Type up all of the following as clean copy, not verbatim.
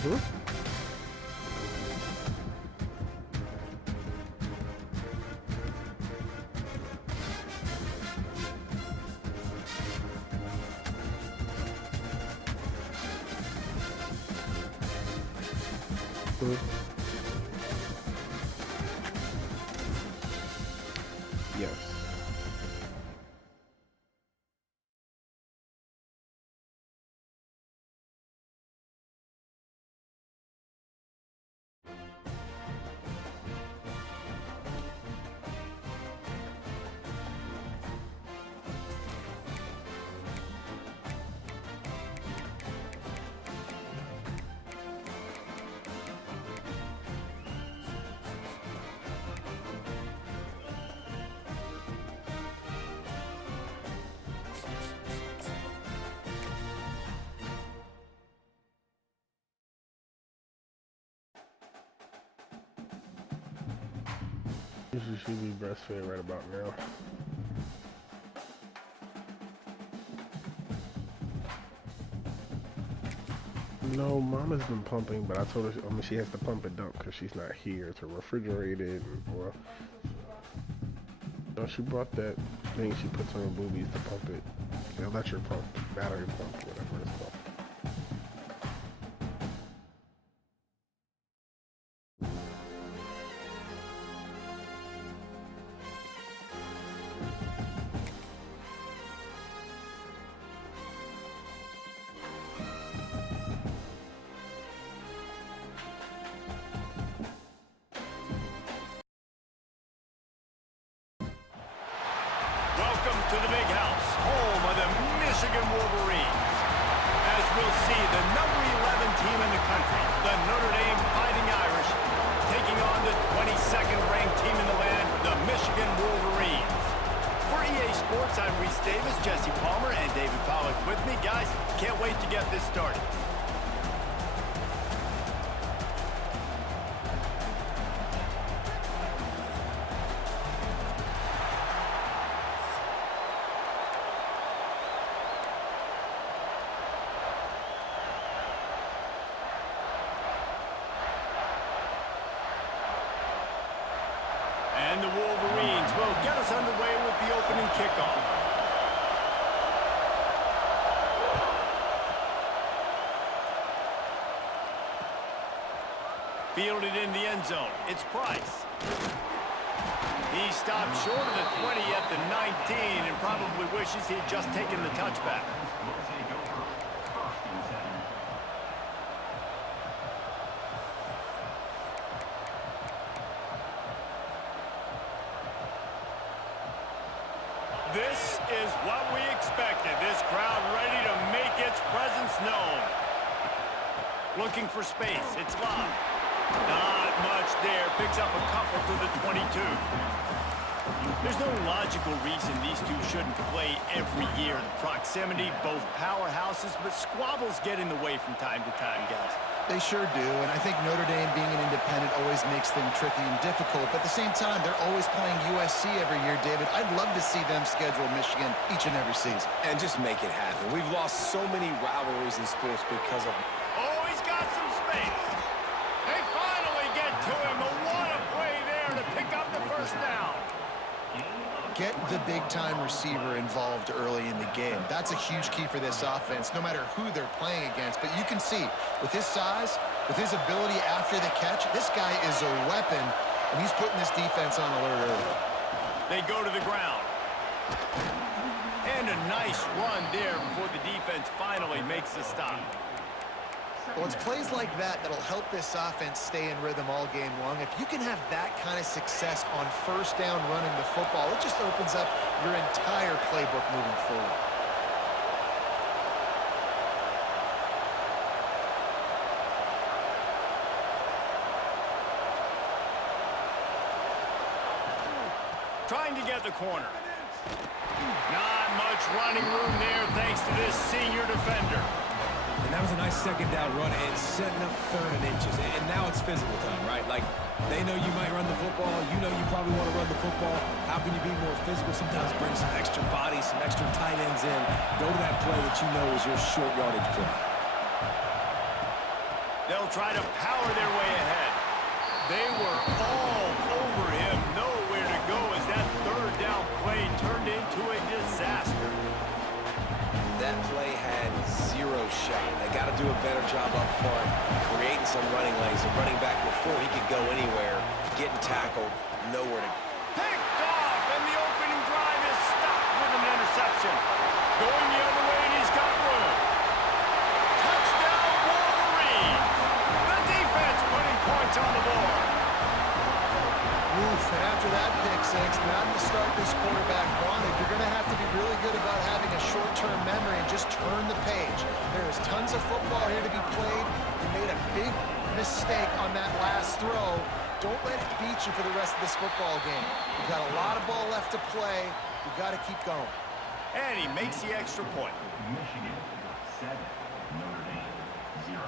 Hmm. Yes. You should be breastfed right about now. No, Mama's been pumping, but I told her, she has to pump and dump because she's not here to refrigerate it. Well, no, she brought that thing she puts on her boobies to pump it. The electric pump, battery pump, whatever it's called. Welcome to the Big House, home of the Michigan Wolverines. As we'll see, the number 11 team in the country, the Notre Dame Fighting Irish, taking on the 22nd ranked team in the land, the Michigan Wolverines. For EA Sports, I'm Reese Davis, Jesse Palmer, and David Pollack with me. Guys, can't wait to get this started. And the Wolverines will get us underway with the opening kickoff. Fielded in the end zone. It's Price. He stopped short of the 20 at the 19 and probably wishes he'd just taken the touchback. This is what we expected. This crowd ready to make its presence known. Looking for space. It's Love. Not much there. Picks up a couple to the 22. There's no logical reason these two shouldn't play every year. The proximity, both powerhouses, but squabbles get in the way from time to time, guys. They sure do, and I think Notre Dame being an independent always makes them tricky and difficult, but at the same time, they're always playing USC every year, David. I'd love to see them schedule Michigan each and every season. And just make it happen. We've lost so many rivalries in sports because of... Oh, he's got some space. They finally get to him, but what a play there to pick up the first down. Get the big-time receiver involved early in the game. That's a huge key for this offense, no matter who they're playing against. But you can see, with his size, with his ability after the catch, this guy is a weapon, and he's putting this defense on alert early. They go to the ground. And a nice run there before the defense finally makes the stop. Well, it's plays like that that'll help this offense stay in rhythm all game long. If you can have that kind of success on first down running the football, it just opens up your entire playbook moving forward. Trying to get the corner. Not much running room there thanks to this senior defender. And that was a nice second down run and setting up third and inches. And now it's physical time, right? Like, they know you might run the football. You know you probably want to run the football. How can you be more physical? Sometimes bring some extra bodies, some extra tight ends in. Go to that play that you know is your short yardage play. They'll try to power their way ahead. They were all over him, nowhere to go as that third down play turned into a disaster. That play had zero shot. They got to do a better job up front, creating some running lanes. The running back, before he could go anywhere, getting tackled, nowhere to go. Picked off, and the opening drive is stopped with an interception. Going the other way, and he's got room. Touchdown, Wolverine! The defense putting points on the board. Oof, and after that pick six, not the start this quarterback wanted. You're going to have to be really good about having a short-term memory and just turn the page. There is tons of football here to be played. You made a big mistake on that last throw. Don't let it beat you for the rest of this football game. You've got a lot of ball left to play. You've got to keep going. And he makes the extra point. Michigan 7, Notre Dame 0.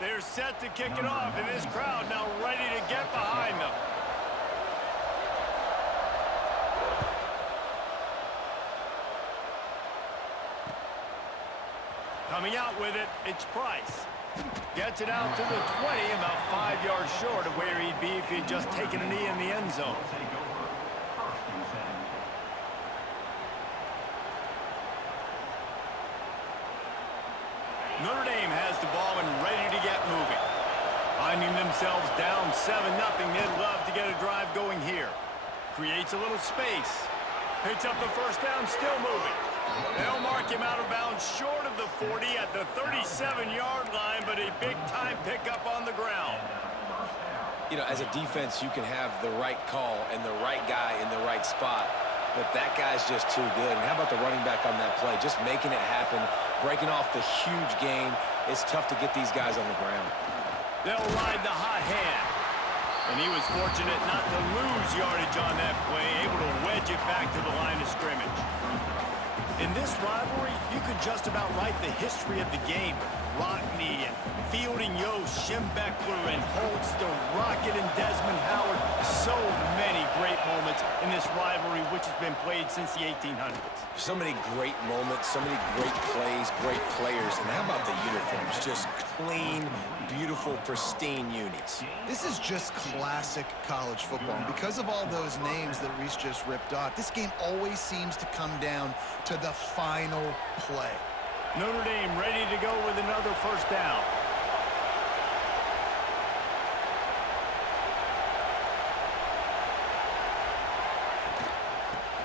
They're set to kick it off, and this crowd now ready to get behind them. Coming out with it, it's Price. Gets it out to the 20, about 5 yards short of where he'd be if he'd just taken a knee in the end zone. Take over. 1st and 7. Notre Dame has the ball and ready to get moving. Finding themselves down 7-0, they'd love to get a drive going here. Creates a little space. Picks up the first down, still moving. They'll mark him out of bounds short of the 40 at the 37-yard line, but a big-time pickup on the ground. You know, as a defense, you can have the right call and the right guy in the right spot, but that guy's just too good. And how about the running back on that play? Just making it happen, breaking off the huge gain. It's tough to get these guys on the ground. They'll ride the hot hand. And he was fortunate not to lose yardage on that play, able to wedge it back to the line of scrimmage. In this rivalry, you could just about write the history of the game. Rockne and Fielding Yost, Schembechler and Holtz, the Rocket and Desmond Howard. So many great moments in this rivalry, which has been played since the 1800s. So many great moments, so many great plays, great players. And how about the uniforms? Just clean, beautiful, pristine unis. This is just classic college football. And because of all those names that Reese just ripped off, this game always seems to come down to the final play. Notre Dame ready to go with another first down.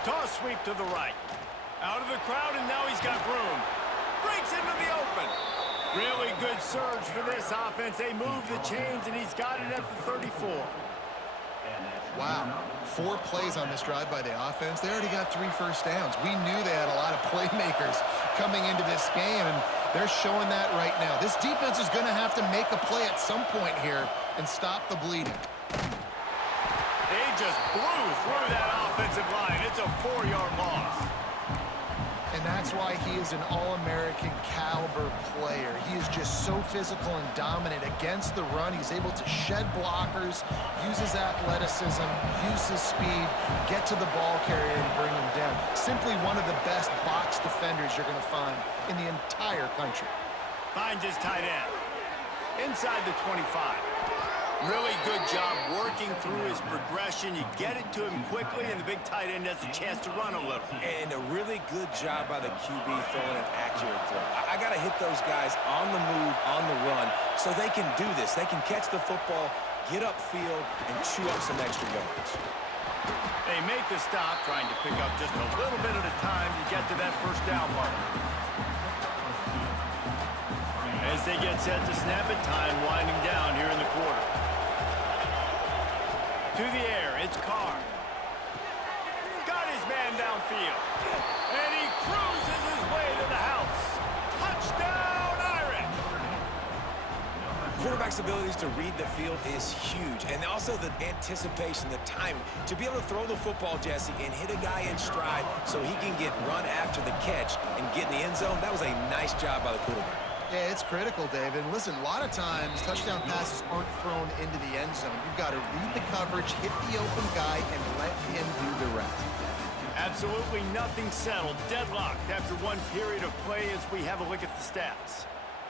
Toss sweep to the right. Out of the crowd, and now he's got room. Breaks into the open. Really good surge for this offense. They move the chains, and he's got it at the 34. Wow, 4 plays on this drive by the offense. They already got 3 first downs. We knew they had a lot of playmakers coming into this game, and they're showing that right now. This defense is going to have to make a play at some point here and stop the bleeding. They just blew through that offensive line. It's a 4-yard loss. And that's why he is an All-American caliber player. He is just so physical and dominant against the run. He's able to shed blockers, use his athleticism, use his speed, get to the ball carrier and bring him down. Simply one of the best box defenders you're going to find in the entire country. Finds his tight end. Inside the 25. Really good job working through his progression. You get it to him quickly, and the big tight end has a chance to run a little. And a really good job by the QB throwing an accurate throw. I got to hit those guys on the move, on the run, so they can do this. They can catch the football, get upfield, and chew up some extra yards. They make the stop, trying to pick up just a little bit at a time to get to that first down mark. As they get set to snap it, time winding down here in the quarter. To the air, it's Carr. Got his man downfield. And he cruises his way to the house. Touchdown, Irish! Quarterback's abilities to read the field is huge. And also the anticipation, the timing. To be able to throw the football, Jesse, and hit a guy in stride so he can get run after the catch and get in the end zone, that was a nice job by the quarterback. Yeah, it's critical, David. And listen, a lot of times touchdown passes aren't thrown into the end zone. You've got to read the coverage, hit the open guy, and let him do the rest. Absolutely nothing settled. Deadlocked after one period of play as we have a look at the stats.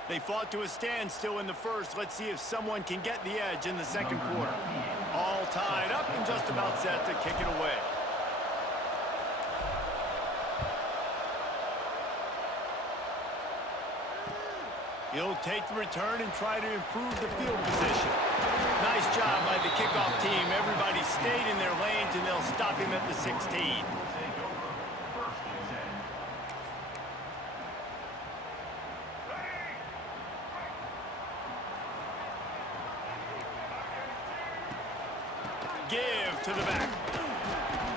They fought to a standstill in the first. Let's see if someone can get the edge in the second quarter. All tied up and just about set to kick it away. He'll take the return and try to improve the field position. Nice job by the kickoff team. Everybody stayed in their lanes, and they'll stop him at the 16. Give to the back.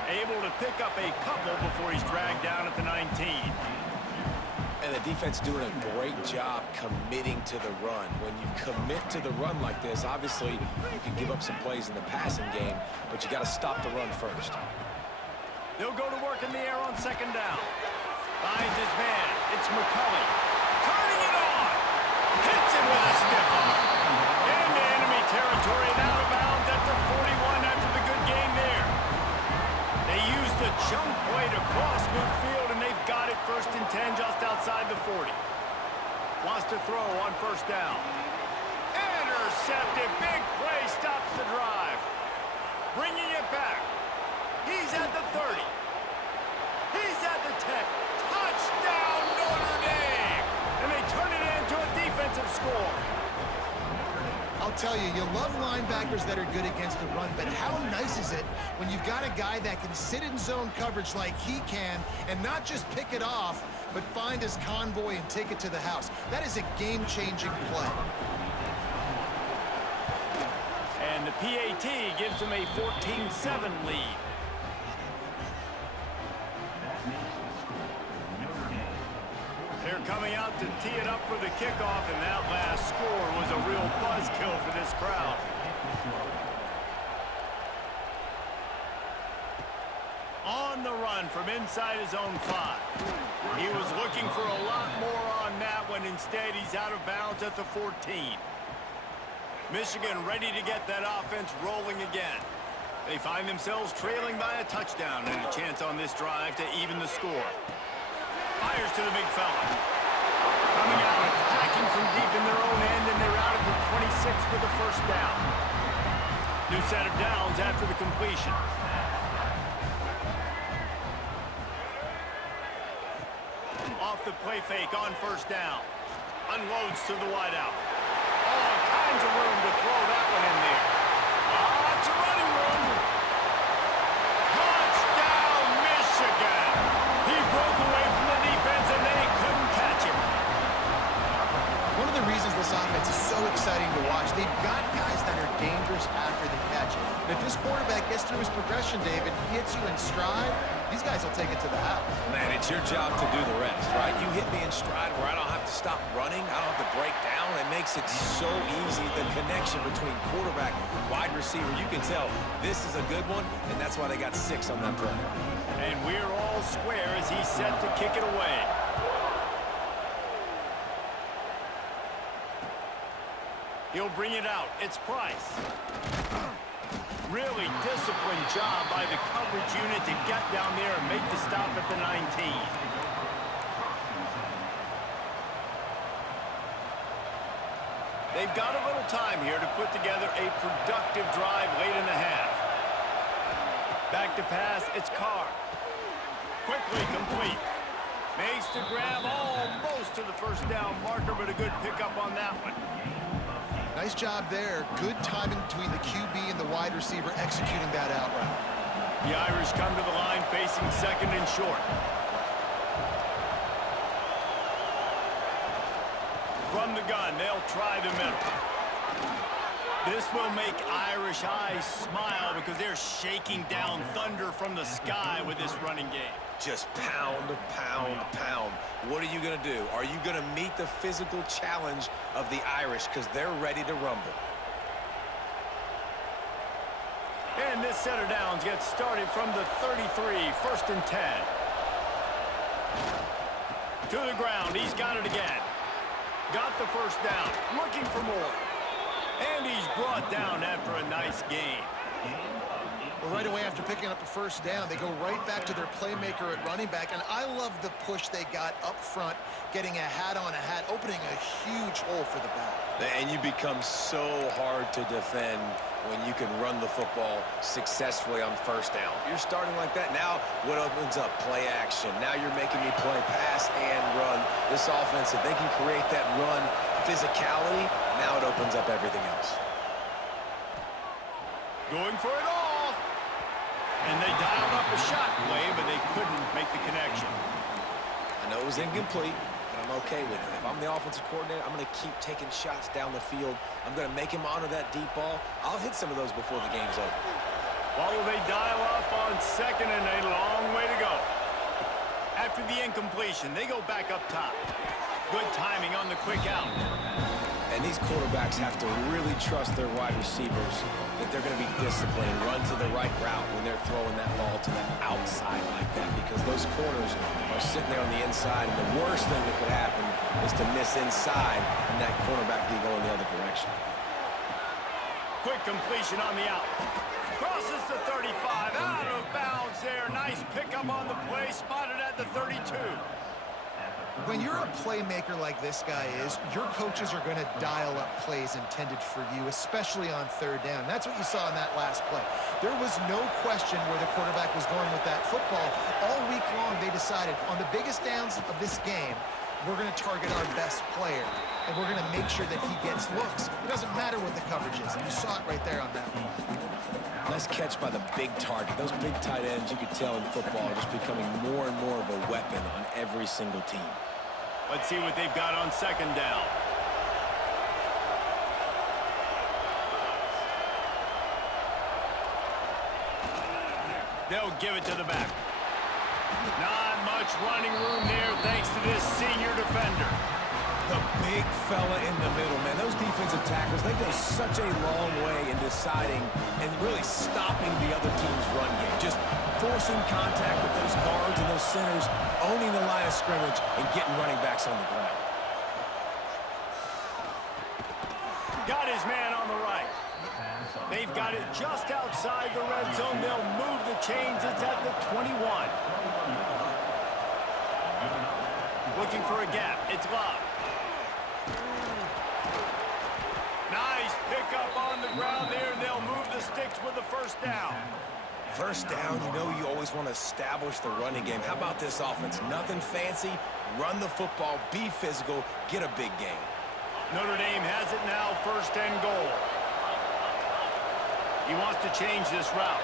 Able to pick up a couple before he's dragged down at the 19. And the defense doing a great job committing to the run. When you commit to the run like this, obviously you can give up some plays in the passing game, but you got to stop the run first. They'll go to work in the air on second down. Finds his man. It's McCulley. Turning it on. Hits him with a stiff arm. Into enemy territory and out of bounds at the 41 after the good game there. They used the jump play to cross midfield, and they've got it 1st and 10 just outside the 40. Wants to throw on first down. Intercepted. Big play stops the drive. Bringing it back. He's at the 30. He's at the 10. Touchdown, Notre Dame! And they turn it into a defensive score. I'll tell you, you love linebackers that are good against the run, but how nice is it when you've got a guy that can sit in zone coverage like he can and not just pick it off, but find his convoy and take it to the house. That is a game-changing play. And the PAT gives them a 14-7 lead. They're coming out to tee it up for the kickoff, and that last score was a real buzzkill for this crowd. On the run from inside his own 5. He was looking for a lot more on that one. Instead, he's out of bounds at the 14. Michigan ready to get that offense rolling again. They find themselves trailing by a touchdown and a chance on this drive to even the score. Fires to the big fella. Coming out, attacking from deep in their own end, and they're out at the 26 with the first down. New set of downs after the completion. Off the play fake on first down. Unloads to the wideout. All kinds of room to throw that one in there. It's a running room. Touchdown, Michigan. He broke away from the defense, and they couldn't catch him. One of the reasons this offense is so exciting to watch, they've got guys that are dangerous after the catch. And if this quarterback gets through his progression, David, he hits you in stride, these guys will take it to the house. Man, it's your job to do the rest, right? You hit me in stride where I don't have to stop running. I don't have to break down. It makes it so easy. The connection between quarterback, wide receiver, you can tell this is a good one, and that's why they got 6 on that play. And we're all square as he's set to kick it away. He'll bring it out. It's Price. Really disciplined job by the coverage unit to get down there and make the stop at the 19. They've got a little time here to put together a productive drive late in the half. Back to pass, it's Carr. Quickly complete. Makes the grab almost to the first down marker, but a good pickup on that one. Nice job there. Good timing between the QB and the wide receiver executing that out route. The Irish come to the line facing second and short. From the gun, they'll try the middle. This will make Irish eyes smile because they're shaking down thunder from the sky with this running game. Just pound, pound, pound. What are you going to do? Are you going to meet the physical challenge of the Irish because they're ready to rumble? And this set of downs gets started from the 33, 1st and 10. To the ground, he's got it again. Got the first down, looking for more. And he's brought down after a nice gain. Well, right away after picking up a first down, they go right back to their playmaker at running back. And I love the push they got up front, getting a hat on a hat, opening a huge hole for the back. And you become so hard to defend when you can run the football successfully on first down. You're starting like that. Now what opens up? Play action. Now you're making me play pass and run. This offense, if they can create that run physicality, now it opens up everything else. Going for it all. And they dialed up a shot play, but they couldn't make the connection. I know it was incomplete, but I'm okay with it. If I'm the offensive coordinator, I'm going to keep taking shots down the field. I'm going to make him honor that deep ball. I'll hit some of those before the game's over. While they dial up on second and a long way to go. After the incompletion, they go back up top. Good timing on the quick out. And these quarterbacks have to really trust their wide receivers that they're going to be disciplined and run to the right route when they're throwing that ball to the outside like that, because those corners are sitting there on the inside, and the worst thing that could happen is to miss inside and that cornerback be going the other direction. Quick completion on the out. Crosses the 35, out of bounds there. Nice pickup on the play, spotted at the 32. When you're a playmaker like this guy is, your coaches are going to dial up plays intended for you, especially on third down. That's what you saw in that last play. There was no question where the quarterback was going with that football. All week long, they decided on the biggest downs of this game, we're going to target our best player, and we're going to make sure that he gets looks. It doesn't matter what the coverage is, and you saw it right there on that one. Nice catch by the big target. Those big tight ends, you could tell in football, are just becoming more and more of a weapon on every single team. Let's see what they've got on second down. They'll give it to the back. Not much running room there thanks to this senior defender. The big fella in the middle, man. Those defensive tackles, they go such a long way in deciding and really stopping the other team's run game. Just forcing contact with those guards and those centers, owning the line of scrimmage, and getting running backs on the ground. Got his man on the right. They've got it just outside the red zone. They'll move the chains. It's at the 21. Looking for a gap. It's Love. Nice pickup on the ground there, and they'll move the sticks with the first down. First down, you know you always want to establish the running game. How about this offense? Nothing fancy. Run the football, be physical, get a big gain. Notre Dame has it now, first and goal. He wants to change this route.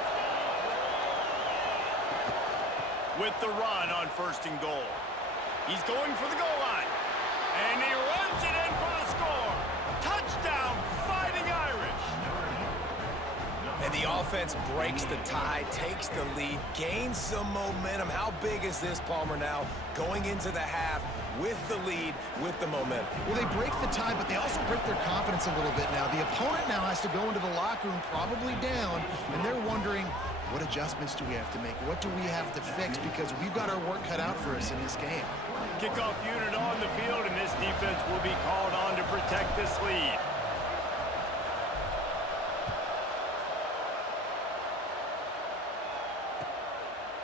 With the run on first and goal. He's going for the goal line. And he runs it in for the score. Touchdown, Fighting Irish. And the offense breaks the tie, takes the lead, gains some momentum. How big is this, Palmer, now? Going into the half with the lead, with the momentum. Well, they break the tie, but they also break their confidence a little bit now. The opponent now has to go into the locker room probably down, and they're wondering, what adjustments do we have to make? What do we have to fix? Because we've got our work cut out for us in this game. Kickoff unit on the field, and this defense will be called on to protect this lead.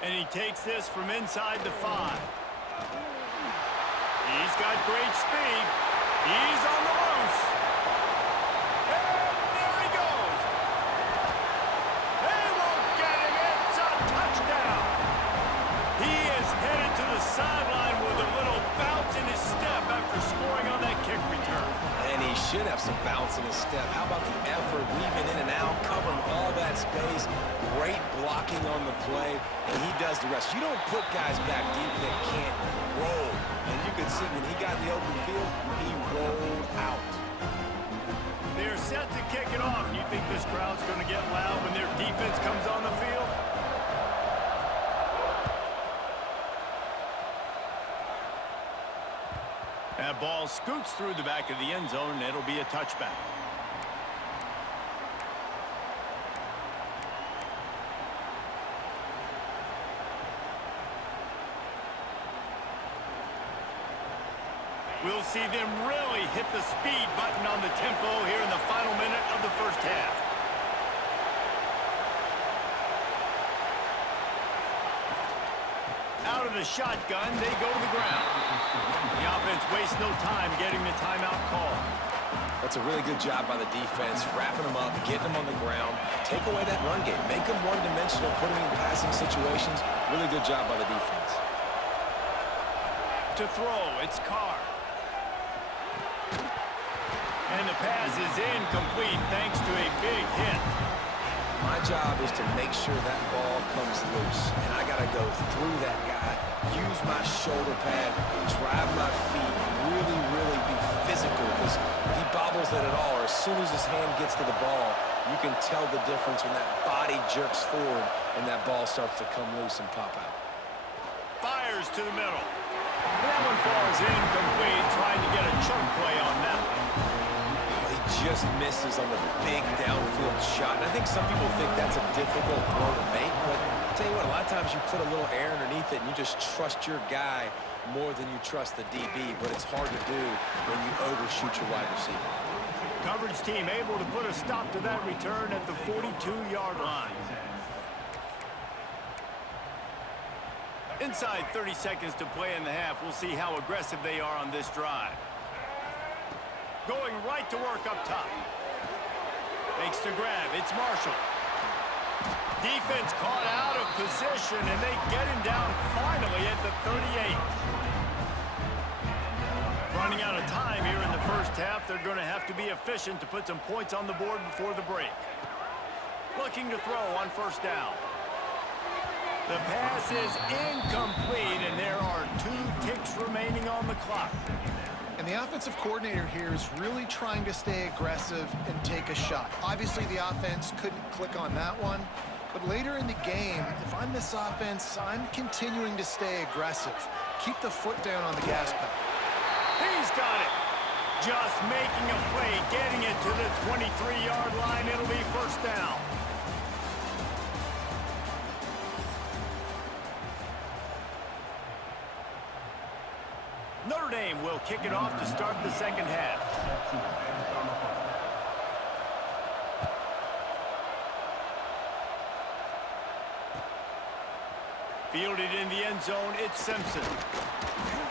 And he takes this from inside the 5. He's got great speed. He's on the loose. And there he goes. They won't get him. It's a touchdown. He is headed to the sideline with a little bounce in his step after scoring on that kick return. And he should have some bounce in his step. How about the effort, weaving in and out, covering all that space, great blocking on the play, and he does the rest. You don't put guys back deep that can't roll. And you can see when he got in the open field, he rolled out. They're set to kick it off. You think this crowd's going to get loud when their defense comes on the field? That ball scoots through the back of the end zone, and it'll be a touchback. We'll see them really hit the speed button on the tempo here in the final minute of the first half. to the shotgun. They go to the ground. The offense wastes no time getting the timeout call. That's a really good job by the defense, wrapping them up, getting them on the ground, take away that run game, make them one-dimensional, put them in passing situations. Really good job by the defense. To throw, it's Carr. And the pass is incomplete thanks to a big hit. My job is to make sure that ball comes loose, and I got to go through that guy, use my shoulder pad, drive my feet, really be physical, because if he bobbles it at all, or as soon as his hand gets to the ball, you can tell the difference when that body jerks forward and that ball starts to come loose and pop out. Fires to the middle. That one falls incomplete, trying to get a chunk play on that one. He just misses on the big downfield shot. And I think some people think that's a difficult throw to make, but I'll tell you what, a lot of times you put a little air underneath it and you just trust your guy more than you trust the DB, but it's hard to do when you overshoot your wide receiver. Coverage team able to put a stop to that return at the 42-yard line. Inside 30 seconds to play in the half. We'll see how aggressive they are on this drive. Going right to work up top. Makes the grab. It's Marshall. Defense caught out of position, and they get him down finally at the 38. Running out of time here in the first half. They're going to have to be efficient to put some points on the board before the break. Looking to throw on first down. The pass is incomplete, and there are 2 ticks remaining on the clock. And the offensive coordinator here is really trying to stay aggressive and take a shot. Obviously, the offense couldn't click on that one. But later in the game, if I'm this offense, I'm continuing to stay aggressive. Keep the foot down on the gas pedal. He's got it. Just making a play, getting it to the 23-yard line. It'll be first down. Notre Dame will kick it off to start the second half. Fielded in the end zone, it's Simpson.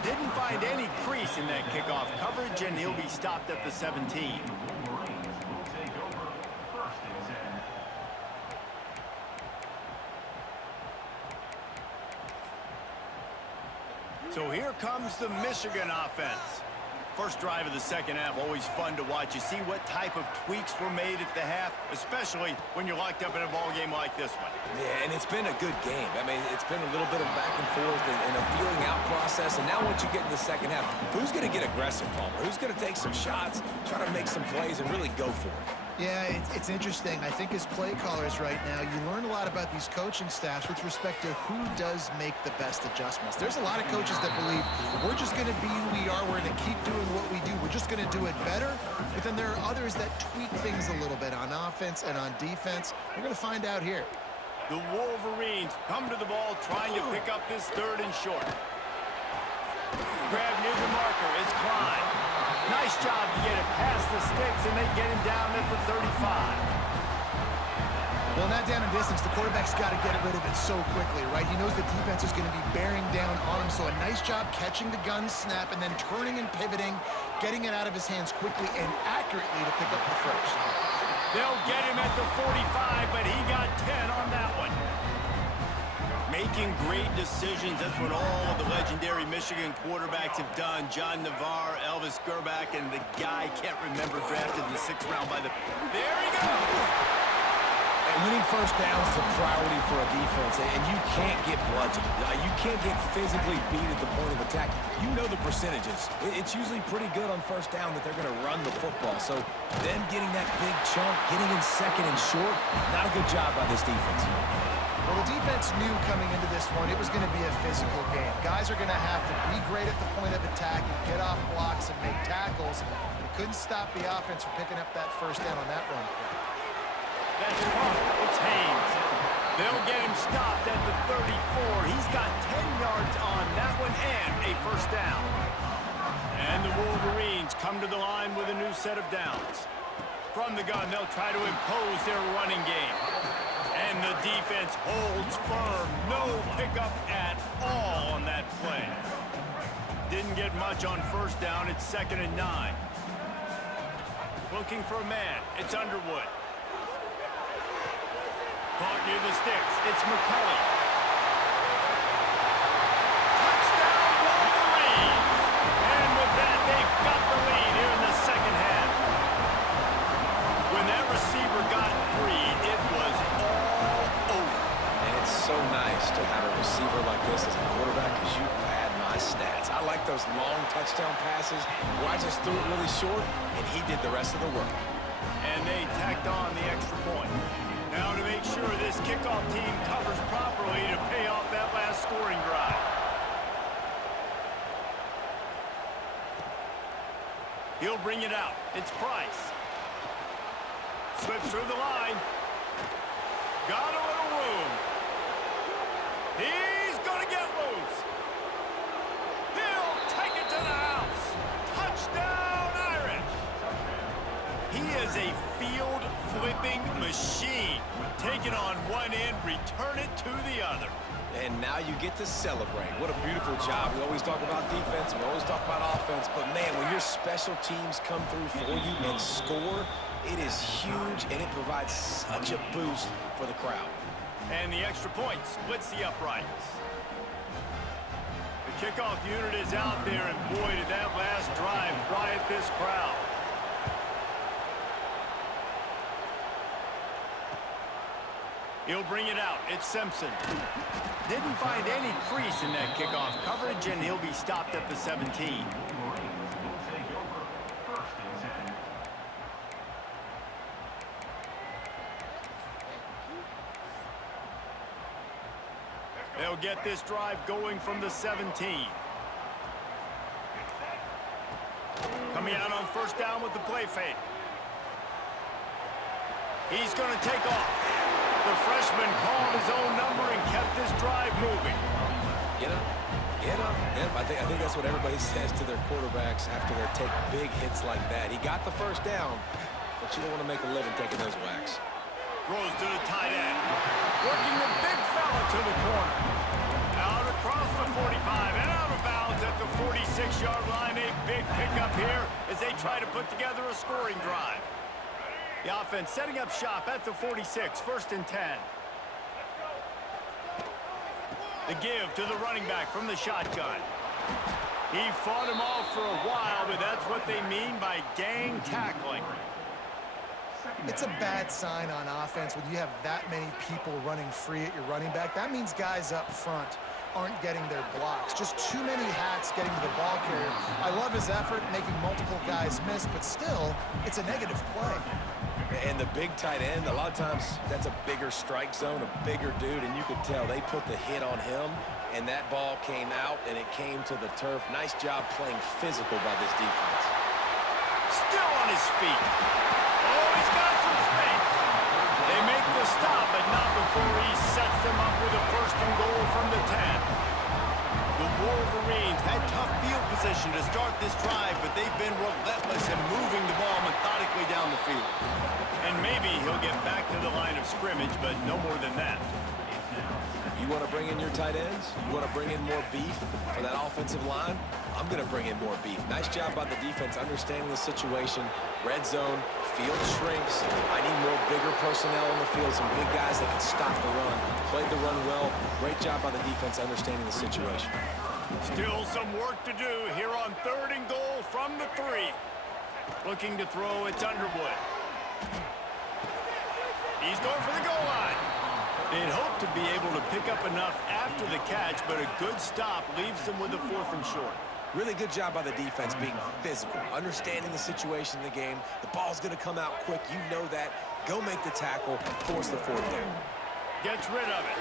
Didn't find any crease in that kickoff coverage, and he'll be stopped at the 17. So here comes the Michigan offense. First drive of the second half, always fun to watch. You see what type of tweaks were made at the half, especially when you're locked up in a ball game like this one. Yeah, and it's been a good game. I mean, it's been a little bit of back and forth and a feeling out process. And now once you get in the second half, who's going to get aggressive, Palmer? Who's going to take some shots, try to make some plays, and really go for it? Yeah, it's interesting. I think as play callers right now, you learn a lot about these coaching staffs with respect to who does make the best adjustments. There's a lot of coaches that believe we're just going to be who we are. We're going to keep doing what we do. We're just going to do it better. But then there are others that tweak things a little bit on offense and on defense. We're going to find out here. The Wolverines come to the ball trying to pick up this third and short. Grab near the marker is Klein. Nice job to get it past the sticks, and they get him down at the 35. Well, in that down and distance, the quarterback's got to get rid of it so quickly, right? He knows the defense is going to be bearing down on him, so a nice job catching the gun snap and then turning and pivoting, getting it out of his hands quickly and accurately to pick up the first. They'll get him at the 45, but he got 10 on that one. Making great decisions, that's what all of the legendary Michigan quarterbacks have done. John Navarre, Elvis Gerbach, and the guy, can't remember, drafted in the 6th round by the... There he goes! And winning first downs is a priority for a defense, and you can't get bludgeoned. You can't get physically beat at the point of attack. You know the percentages. It's usually pretty good on first down that they're going to run the football. So them getting that big chunk, getting in second and short, not a good job by this defense. Well, the defense knew coming into this one it was going to be a physical game. Guys are going to have to be great at the point of attack and get off blocks and make tackles. They couldn't stop the offense from picking up that first down on that run play. That's tough. It's Haynes. They'll get him stopped at the 34. He's got 10 yards on that one and a first down. And the Wolverines come to the line with a new set of downs. From the gun, they'll try to impose their running game. And the defense holds firm. No pickup at all on that play. Didn't get much on first down. It's 2nd and 9. Looking for a man. It's Underwood. Caught near the sticks. It's McCulley. Touchdown, Wolverines! And with that, they've got the lead here in the second half. When that receiver got free, it was all over. And it's so nice to have a receiver like this as a quarterback because you pad my stats. I like those long touchdown passes where I just threw it really short and he did the rest of the work. And they tacked on the extra point. Now to make sure this kickoff team covers properly to pay off that last scoring drive. He'll bring it out. It's Price. Slips through the line. Got a little room. He's going to get loose. He'll take it to the house. Touchdown, Irish. He is a field-flipping machine. Take it on one end, return it to the other. And now you get to celebrate. What a beautiful job. We always talk about defense, we always talk about offense, but man, when your special teams come through for you and score, it is huge, and it provides such a boost for the crowd. And the extra point splits the uprights. The kickoff unit is out there, and boy, did that last drive quiet this crowd. He'll bring it out. It's Simpson. Didn't find any crease in that kickoff coverage, and he'll be stopped at the 17. Wolverines will take over 1st and 10. They'll get this drive going from the 17. Coming out on first down with the play fake. He's going to take off. The freshman called his own number and kept this drive moving. Get up, get up. Yep, I think that's what everybody says to their quarterbacks after they take big hits like that. He got the first down, but you don't want to make a living taking those whacks. Throws to the tight end. Working the big fella to the corner. Out across the 45 and out of bounds at the 46-yard line. A big pickup here as they try to put together a scoring drive. The offense setting up shop at the 46, 1st and 10. The give to the running back from the shotgun. He fought him off for a while, but that's what they mean by gang tackling. It's a bad sign on offense when you have that many people running free at your running back. That means guys up front aren't getting their blocks. Just too many hats getting to the ball carrier. I love his effort, making multiple guys miss, but still, it's a negative play. And the big tight end, a lot of times that's a bigger strike zone, a bigger dude, and you could tell they put the hit on him, and that ball came out, and it came to the turf. Nice job playing physical by this defense. Still on his feet. Oh, he's got some space. They make the stop, but not before he sets them up with a 1st and goal from the 10. The Wolverines had tough field position to start this drive, but they've been relentless in moving the ball methodically down the field. And maybe he'll get back to the line of scrimmage, but no more than that. You want to bring in your tight ends? You want to bring in more beef for that offensive line? I'm going to bring in more beef. Nice job by the defense understanding the situation. Red zone, field shrinks. I need more bigger personnel on the field, some big guys that can stop the run. Played the run well. Great job by the defense understanding the situation. Still some work to do here on 3rd and goal from the 3. Looking to throw, it's Underwood. He's going for the goal line. They'd hope to be able to pick up enough after the catch, but a good stop leaves them with a 4th and short. Really good job by the defense being physical, understanding the situation in the game. The ball's going to come out quick. You know that. Go make the tackle, force the 4th down. Gets rid of it.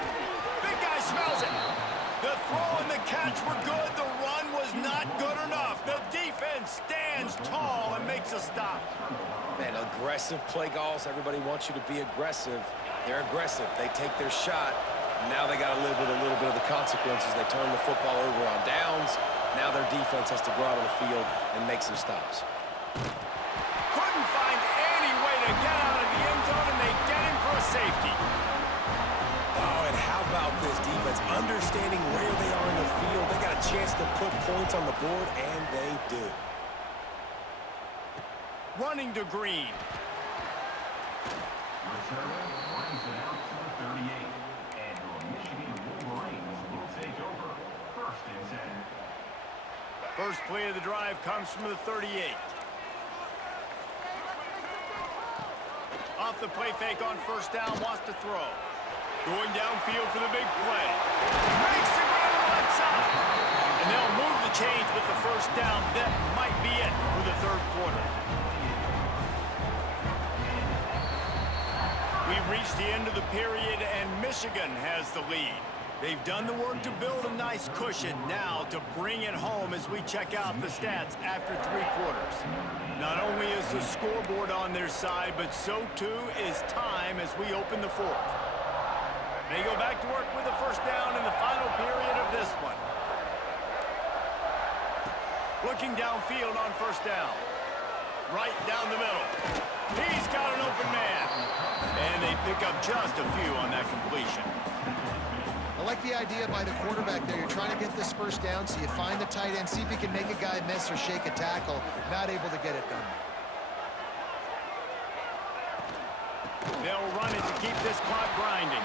Big guy smells it. The throw and the catch were good. The run was not good enough. The defense stands tall and makes a stop. Man, aggressive play calls. Everybody wants you to be aggressive. They're aggressive. They take their shot. Now they got to live with a little bit of the consequences. They turn the football over on downs. Now their defense has to go out on the field and make some stops. Couldn't find any way to get out of the end zone, and they get him for a safety. chance to put points on the board, and they do. Running to Green. Returner brings it out to the 38. And your Michigan Wolverines will take over 1st and 10. First play of the drive comes from the 38. Off the play fake on first down, wants to throw. Going downfield for the big play. Makes the grab on the left side. And they'll move the chains with the first down. That might be it for the third quarter. We've reached the end of the period, and Michigan has the lead. They've done the work to build a nice cushion. Now to bring it home as we check out the stats after 3 quarters. Not only is the scoreboard on their side, but so too is time as we open the fourth. They go back to work with the first down in the final period of this one. Looking downfield on first down. Right down the middle. He's got an open man. And they pick up just a few on that completion. I like the idea by the quarterback there. You're trying to get this first down, so you find the tight end, see if he can make a guy miss or shake a tackle. Not able to get it done. They'll run it to keep this clock grinding.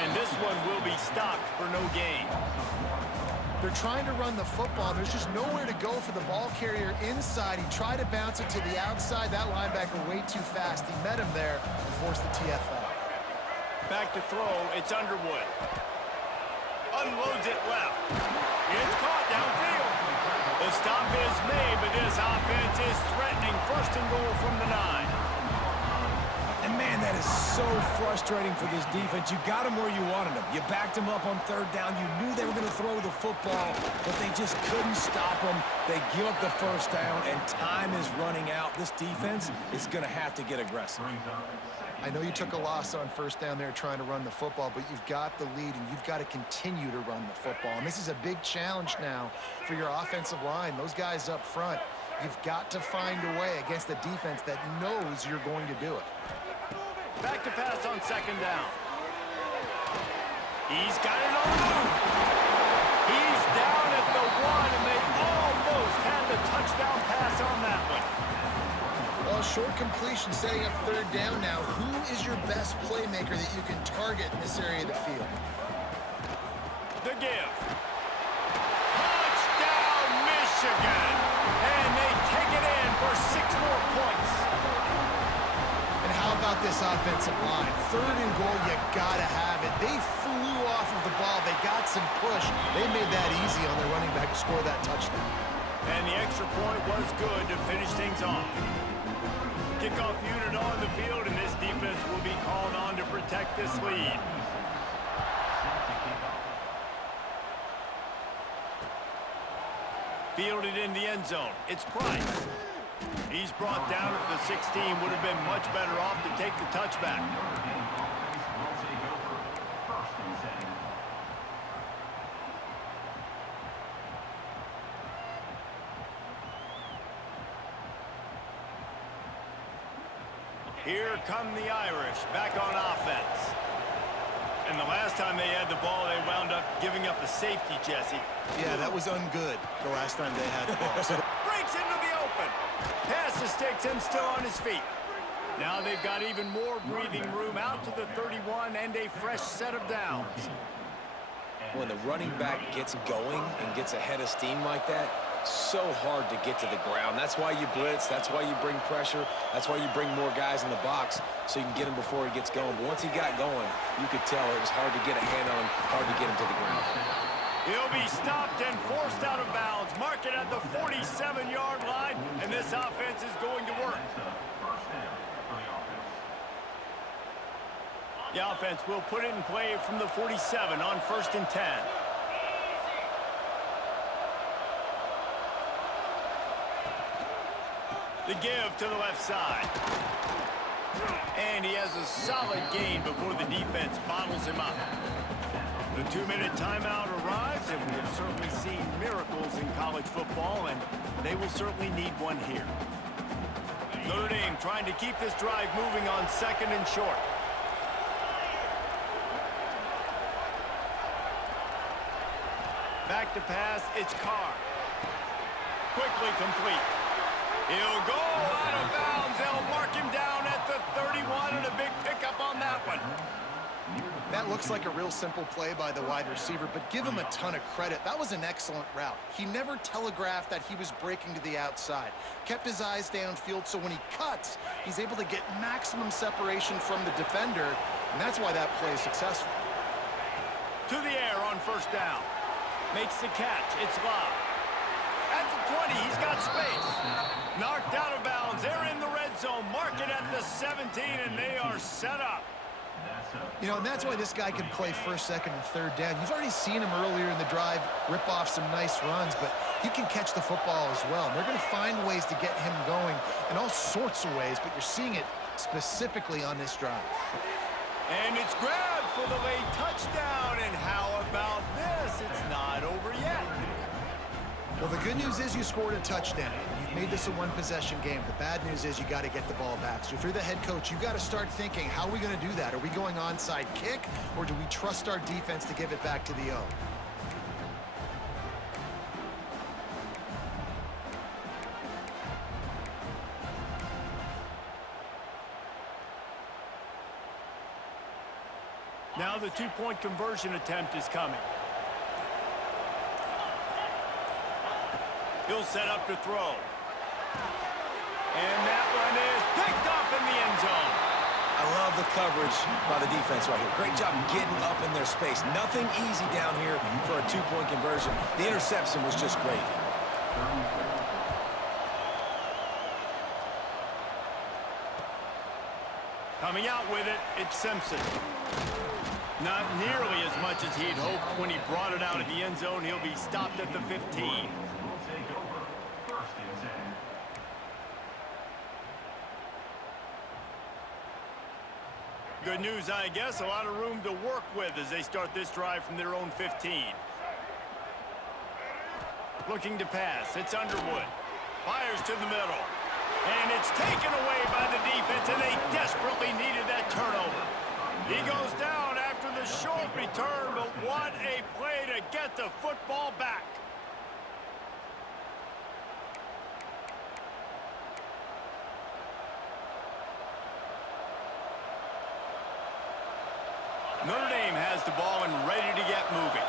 And this one will be stopped for no gain. They're trying to run the football. There's just nowhere to go for the ball carrier inside. He tried to bounce it to the outside. That linebacker way too fast. He met him there and forced the TFL. Back to throw, it's Underwood. Unloads it left. It's caught downfield. The stop is made, but this offense is threatening. First and goal from the 9. And man, that is so frustrating for this defense. You got them where you wanted them. You backed them up on third down. You knew they were going to throw the football, but they just couldn't stop them. They give up the first down, and time is running out. This defense is going to have to get aggressive. I know you took a loss on first down there trying to run the football, but you've got the lead, and you've got to continue to run the football. And this is a big challenge now for your offensive line. Those guys up front, you've got to find a way against a defense that knows you're going to do it. Back to pass on second down. He's got it on the move. He's down at the 1, and they almost had the touchdown pass on that one. Well, short completion setting up third down now. Who is your best playmaker that you can target in this area of the field? The give. Touchdown, Michigan. And they take it in for 6 more points. And how about this offensive line? Third and goal, you gotta have it. They flew off of the ball. They got some push. They made that easy on their running back to score that touchdown. And the extra point was good to finish things off. Kickoff unit on the field, and this defense will be called on to protect this lead. Fielded in the end zone. It's Price. He's brought down at the 16. Would have been much better off to take the touchback. Here come the Irish back on offense. And the last time they had the ball, they wound up giving up a safety, Jesse. Yeah, that was ungood the last time they had the ball. Breaks into the open. Pass to Sticks, still on his feet. Now they've got even more breathing room out to the 31 and a fresh set of downs. When the running back gets going and gets ahead of steam like that, so hard to get to the ground. That's why you blitz. That's why you bring pressure. That's why you bring more guys in the box so you can get him before he gets going. But once he got going, you could tell it was hard to get a hand on him, hard to get him to the ground. He'll be stopped and forced out of bounds. Mark it at the 47-yard line, and this offense is going to work. The offense will put it in play from the 47 on 1st and 10. The give to the left side. And he has a solid gain before the defense bottles him up. The 2-minute timeout arrives, and we have certainly seen miracles in college football, and they will certainly need one here. Notre Dame trying to keep this drive moving on 2nd and short. Back to pass, it's Carr. Quickly complete. He'll go out of bounds. They'll mark him down at the 31, and a big pickup on that one. That looks like a real simple play by the wide receiver, but give him a ton of credit. That was an excellent route. He never telegraphed that he was breaking to the outside. Kept his eyes downfield, so when he cuts, he's able to get maximum separation from the defender, and that's why that play is successful. To the air on first down. Makes the catch. It's Love. At the 20, he's got space. Knocked out of bounds. They're in the red zone. Mark it at the 17, and they are set up. You know, and that's why this guy can play first, second, and third down. You've already seen him earlier in the drive rip off some nice runs, but he can catch the football as well. And they're going to find ways to get him going in all sorts of ways, but you're seeing it specifically on this drive. And it's grabbed for the late touchdown. And how about this? It's not over yet. Well, the good news is you scored a touchdown. You've made this a one-possession game. The bad news is you got to get the ball back. So if you're the head coach, you got to start thinking, how are we going to do that? Are we going onside kick, or do we trust our defense to give it back to the O? Now the two-point conversion attempt is coming. He'll set up to throw. And that one is picked off in the end zone. I love the coverage by the defense right here. Great job getting up in their space. Nothing easy down here for a two-point conversion. The interception was just great. Coming out with it, it's Simpson. Not nearly as much as he'd hoped when he brought it out of the end zone. He'll be stopped at the 15. Good news, I guess. A lot of room to work with as they start this drive from their own 15. Looking to pass. It's Underwood. Fires to the middle. And it's taken away by the defense, and they desperately needed that turnover. He goes down after the short return, but what a play to get the football back. Notre Dame has the ball and ready to get moving.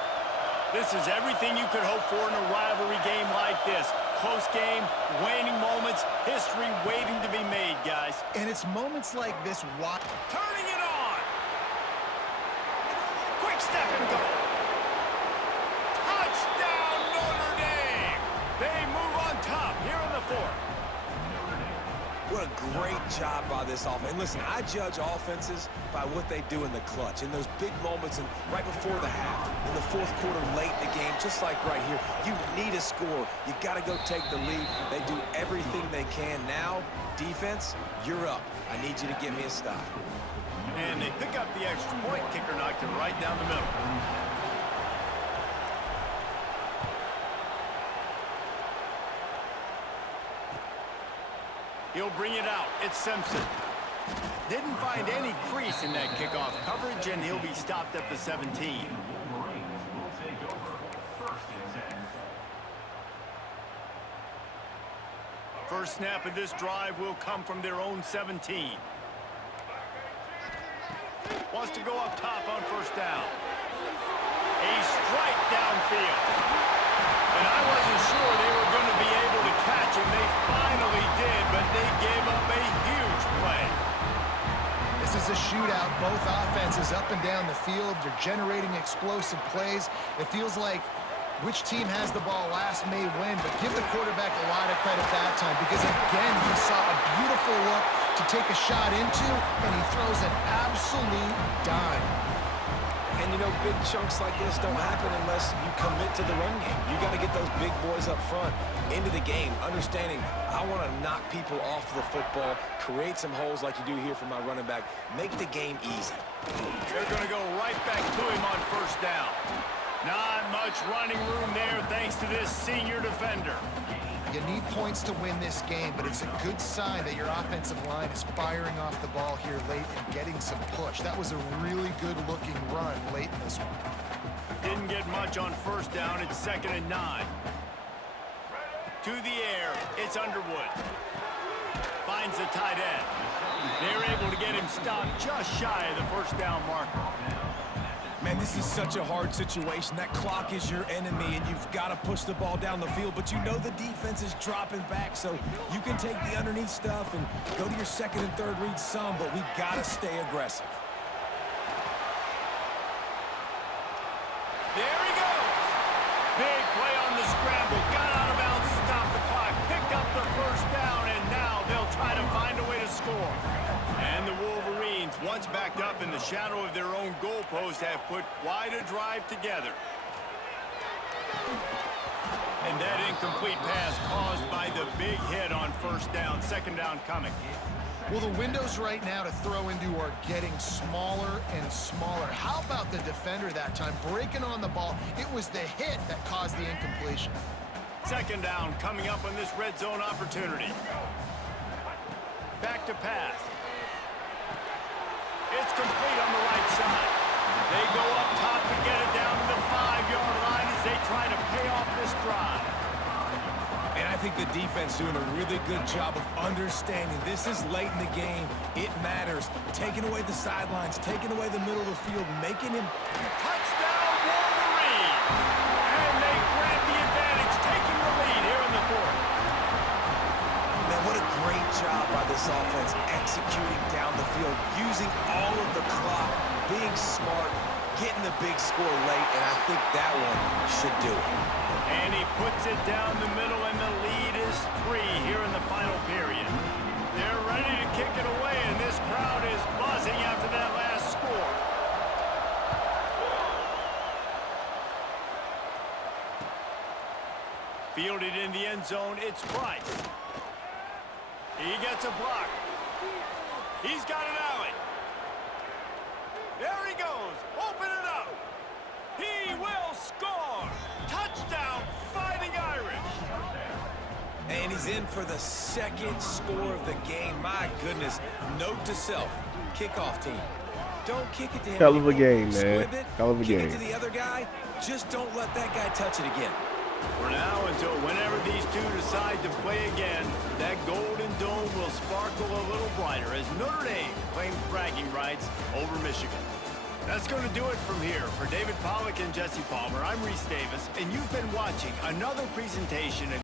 This is everything you could hope for in a rivalry game like this. Close game, waning moments, history waiting to be made, guys. And it's moments like this. Turning it on. Quick step and go. Touchdown, Notre Dame. They move on top here in the fourth. What a great job by this offense. And listen, I judge offenses by what they do in the clutch, in those big moments and right before the half, in the fourth quarter, late in the game, just like right here. You need a score. You got to go take the lead. They do everything they can. Now, defense, you're up. I need you to give me a stop. And they pick up the extra point. Kicker knocked it right down the middle. He'll bring it out. It's Simpson. Didn't find any crease in that kickoff coverage, and he'll be stopped at the 17. First snap of this drive will come from their own 17. Wants to go up top on first down. A strike downfield. And I wasn't sure they were going to be able to catch him. They finally did, but they gave up a huge play. This is a shootout. Both offenses up and down the field. They're generating explosive plays. It feels like which team has the ball last may win, but give the quarterback a lot of credit that time because, again, he saw a beautiful look to take a shot into, and he throws an absolute dime. And, you know, big chunks like this don't happen unless you commit to the run game. You got to get those big boys up front into the game, understanding I want to knock people off the football, create some holes like you do here for my running back, make the game easy. They're going to go right back to him on first down. Not much running room there thanks to this senior defender. You need points to win this game, but it's a good sign that your offensive line is firing off the ball here late and getting some push. That was a really good-looking run late in this one. Didn't get much on first down. It's 2nd and 9. To the air, it's Underwood. Finds the tight end. They're able to get him stopped just shy of the first down marker. Man, this is such a hard situation. That clock is your enemy, and you've got to push the ball down the field, but you know the defense is dropping back, so you can take the underneath stuff and go to your second and third read some, but we've got to stay aggressive. There he goes. Big play on the scramble. Got out of bounds to stop the clock. Picked up the first down, and now they'll try to find a way to score. And the Wolverines, once backed up in the shadow of their own goalpost, have put quite a drive together. And that incomplete pass caused by the big hit on first down. 2nd down coming. Well, the windows right now to throw into are getting smaller and smaller. How about the defender that time breaking on the ball? It was the hit that caused the incompletion. 2nd down coming up on this red zone opportunity. Back to pass. It's complete on the right side. They go up top to get it down to the 5-yard line as they try to pay off this drive. And I think the defense doing a really good job of understanding this is late in the game. It matters. Taking away the sidelines, taking away the middle of the field, making him... Touchdown, Wolverine! And they grab the advantage, taking the lead here in the 4th. Man, what a great job by this offense executing down the field, using all of the clock, being smart, getting the big score late, and I think that one should do it. And he puts it down the middle, and the lead is 3 here in the final period. They're ready to kick it away, and this crowd is buzzing after that last score. Fielded in the end zone, it's Price. He gets a block. He's got an alley. There he goes. Open it up. He will score. Touchdown, Fighting Irish. And he's in for the 2nd score of the game. My goodness. Note to self, kickoff team. Don't kick it to him. Hell of a game, man. Squib it, Hell of a kick game. it to the other guy. Just don't let that guy touch it again. For now, until whenever these two decide to play again, that Golden Dome will sparkle a little brighter as Notre Dame claims bragging rights over Michigan. That's going to do it from here. For David Pollack and Jesse Palmer, I'm Reese Davis, and you've been watching another presentation